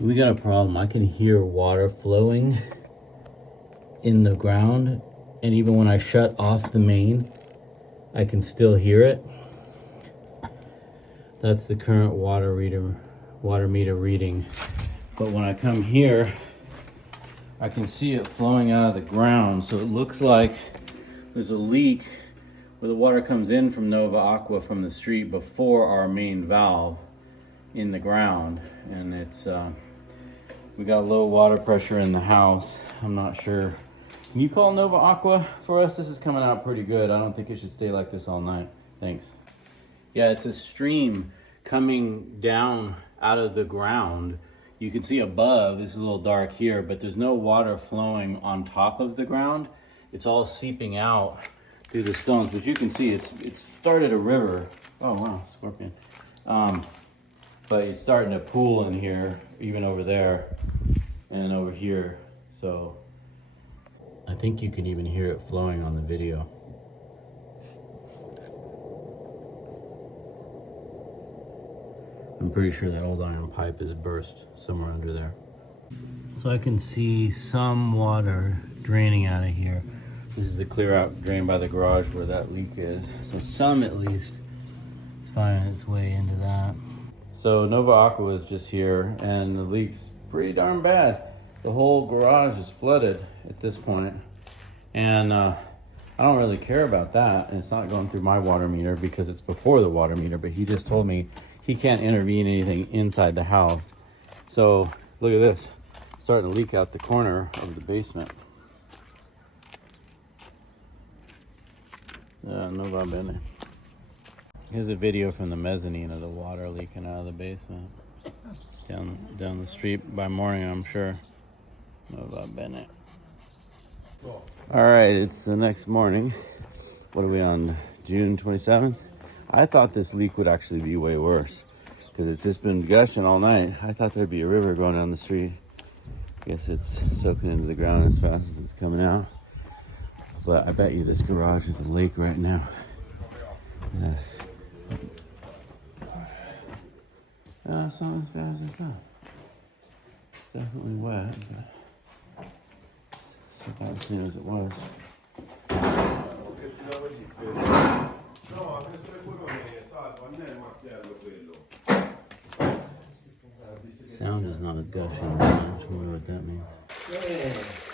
We got a problem. I can hear water flowing in the ground, and even when I shut off the main, I can still hear it. That's the current water meter reading. But when I come here, I can see it flowing out of the ground. So it looks like there's a leak where the water comes in from Nova Aqua from the street before our main valve in the ground. And it's, we got low water pressure in the house. I'm not sure. Can you call Nova Aqua for us? This is coming out pretty good. I don't think it should stay like this all night. Thanks. Yeah, it's a stream coming down out of the ground. You can see above, this is a little dark here, but there's no water flowing on top of the ground. It's all seeping out through the stones, but you can see it's started a river. Oh wow, scorpion. But it's starting to pool in here, even over there and over here. So I think you can even hear it flowing on the video. I'm pretty sure that old iron pipe is burst somewhere under there. So I can see some water draining out of here. This is the clear out drain by the garage where that leak is. So some at least is finding its way into that. So Nova Aqua is just here and the leak's pretty darn bad. The whole garage is flooded at this point. And I don't really care about that. And it's not going through my water meter because it's before the water meter, but he just told me he can't intervene anything inside the house. So look at this, it's starting to leak out the corner of the basement. No va bene. Here's a video from the mezzanine of the water leaking out of the basement. Down the street by morning, I'm sure. No va bene. All right, it's the next morning. What are we on, June 27th? I thought this leak would actually be way worse because it's just been gushing all night. I thought there'd be a river going down the street. Guess it's soaking into the ground as fast as it's coming out. But I bet you this garage is a lake right now. It's not as bad as I thought. It's definitely wet, but it's not bad as soon as it was. Sound is not as gushing. I just wonder what that means.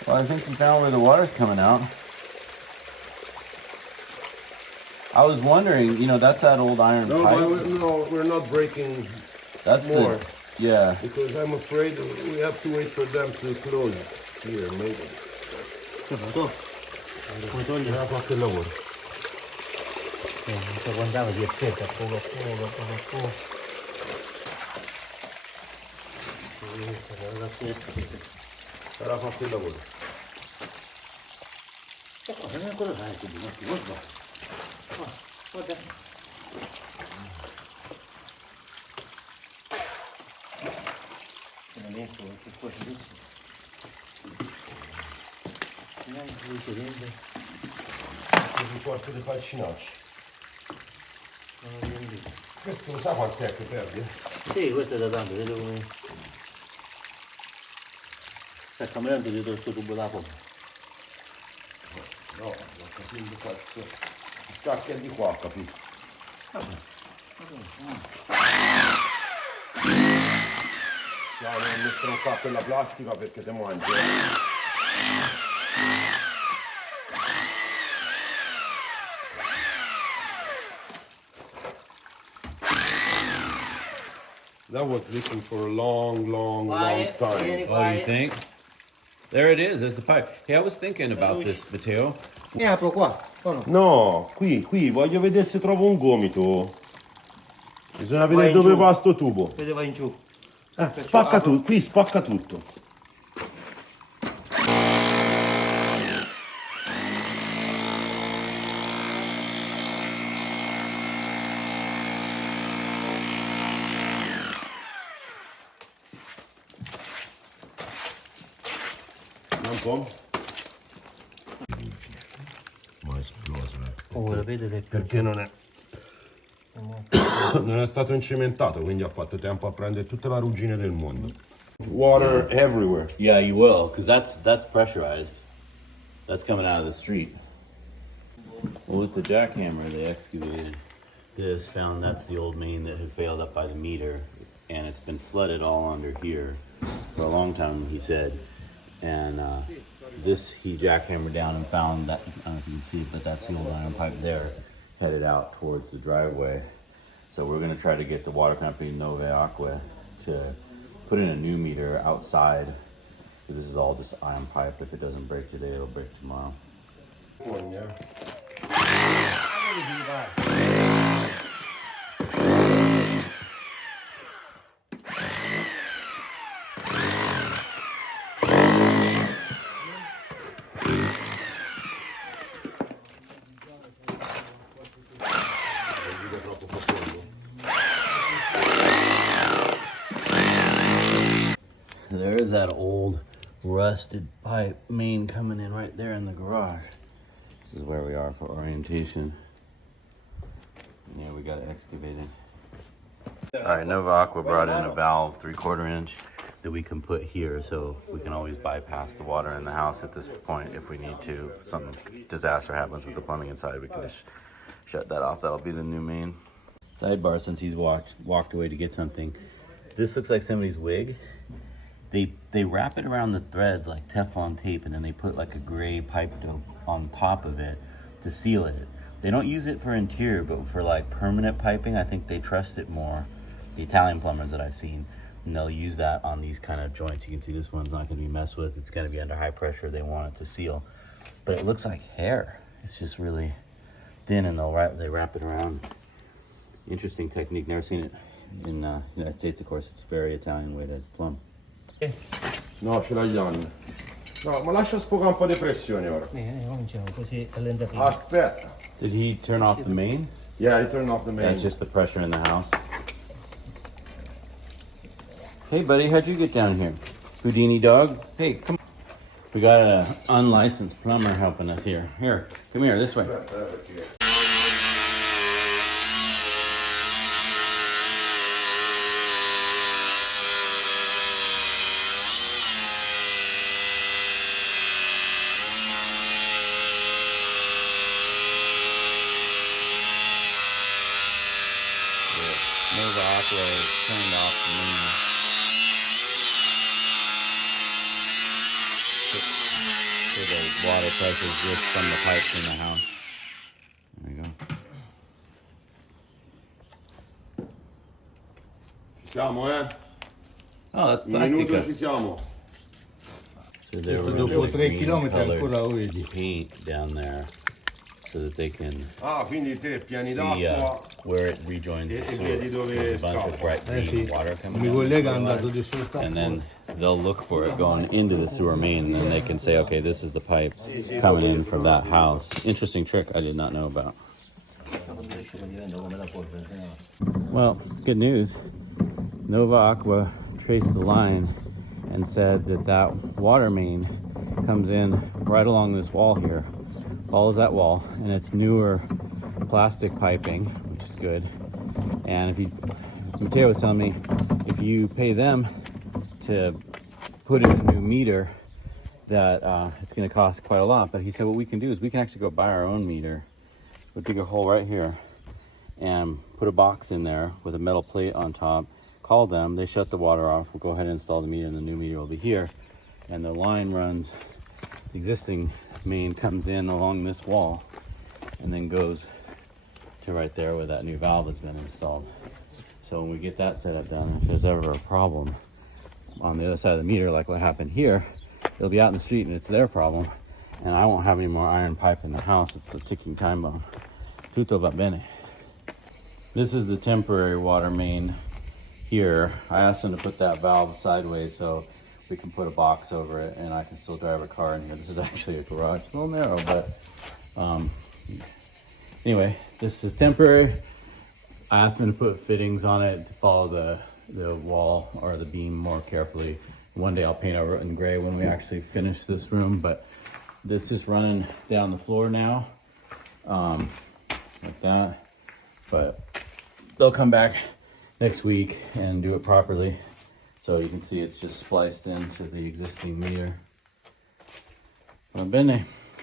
Well, I think we found where the water's coming out. I was wondering, that's that old iron pipe. No, we're not breaking. That's more. Yeah. Because I'm afraid we have to wait for them to close here, maybe. Fatto il lavoro. Guardavo di aspetta, poco. Sarà fatto il lavoro. Non è ancora tanto, guarda. Non è solo che poi dici. Un quarto di falcinacci. Questo lo sa quant'è che perdi? Sì, questo è da tanto, vedo come sta cambiando dietro il suo tubo da pompa. No, non capisco cazzo. Si stacca di qua, capito? No, non mettere un capo nella plastica perché te mangi. That was leaking for a long time. Oh, you think? There it is. There's the pipe. Hey, I was thinking about this, Matteo. Ne apro qua, o no? No, qui, voglio vedere se trovo un gomito. Bisogna vedere dove va sto tubo. Vede va in giù. Spacca tutto, qui spacca tutto. Un po'? Ma esploso. Oh, lo vedete? Perché non è stato incementato, quindi ha fatto tempo a prendere tutta la ruggine del mondo. Water everywhere. Yeah, you will, because that's pressurized. That's coming out of the street. Well, with the jackhammer, they excavated this, found that's the old main that had failed up by the meter, and it's been flooded all under here for a long time, he said. And this he jackhammered down and found that, I don't know if you can see it, but that's the old iron pipe there, headed out towards the driveway. So we're gonna try to get the water company, Nove Aqua, to put in a new meter outside, because this is all just iron pipe. If it doesn't break today, it'll break tomorrow. There is that old rusted pipe main coming in right there in the garage. This is where we are for orientation. Yeah, we got it excavated. All right, Nova Aqua brought in a valve 3/4 inch that we can put here, so we can always bypass the water in the house at this point if we need to. Some disaster happens with the plumbing inside, we can just shut that off. That'll be the new main. Sidebar, since he's walked away to get something. This looks like somebody's wig. They wrap it around the threads like Teflon tape, and then they put like a gray pipe dope on top of it to seal it. They don't use it for interior, but for like permanent piping, I think they trust it more. The Italian plumbers that I've seen, and they'll use that on these kind of joints. You can see this one's not gonna be messed with. It's gonna be under high pressure. They want it to seal, but it looks like hair. It's just really thin, and they wrap it around. Interesting technique. Never seen it in the United States, of course. It's a very Italian way to plumb. No, ce l'hanno. No, ma lascia sfogare un po' di pressione ora. Cominciamo così all'endatina. Aspetta. Did he turn off the main? Yeah, I turned off the main. That's just the pressure in the house. Hey, buddy, how'd you get down here? Houdini dog? Hey, come on. We got an unlicensed plumber helping us here. Here, come here, this way. Nova Aqua turned off the main. So the water pressure is just from the pipes in the house. There we go. Ci siamo, eh? Oh, that's Un minuto plastica. ci siamo. So they were Dopo really 3 green chilometri colored ancora vedi. paint down there so that they can Ah, quindi te piani see d'acqua. where it rejoins the E sewer. vedi dove There's a bunch of scappa. bright green water coming Mi out. collega è andato di sotto. And then they'll look for it going into the sewer main, and then they can say, okay, this is the pipe coming in from that house. Interesting trick I did not know about. Well, good news. Nova Aqua traced the line and said that water main comes in right along this wall here, follows that wall, and it's newer plastic piping, which is good. And Matteo was telling me, if you pay them to put in a new meter, that it's going to cost quite a lot. But he said what we can do is we can actually go buy our own meter. We'll dig a hole right here and put a box in there with a metal plate on top. Call them, they shut the water off. We'll go ahead and install the meter, and the new meter will be here. And the line runs, the existing main comes in along this wall and then goes to right there where that new valve has been installed. So when we get that setup done, if there's ever a problem on the other side of the meter, like what happened here, they'll be out in the street and it's their problem, and I won't have any more iron pipe in the house. It's a ticking time bomb. Tutto va bene. This is the temporary water main here. I asked them to put that valve sideways so we can put a box over it and I can still drive a car in here. This is actually a garage. It's a little narrow, but anyway, this is temporary. I asked them to put fittings on it to follow the wall or the beam more carefully. One day I'll paint over it in gray when we actually finish this room, but this is running down the floor now, like that. But they'll come back next week and do it properly. So you can see it's just spliced into the existing meter. Va bene.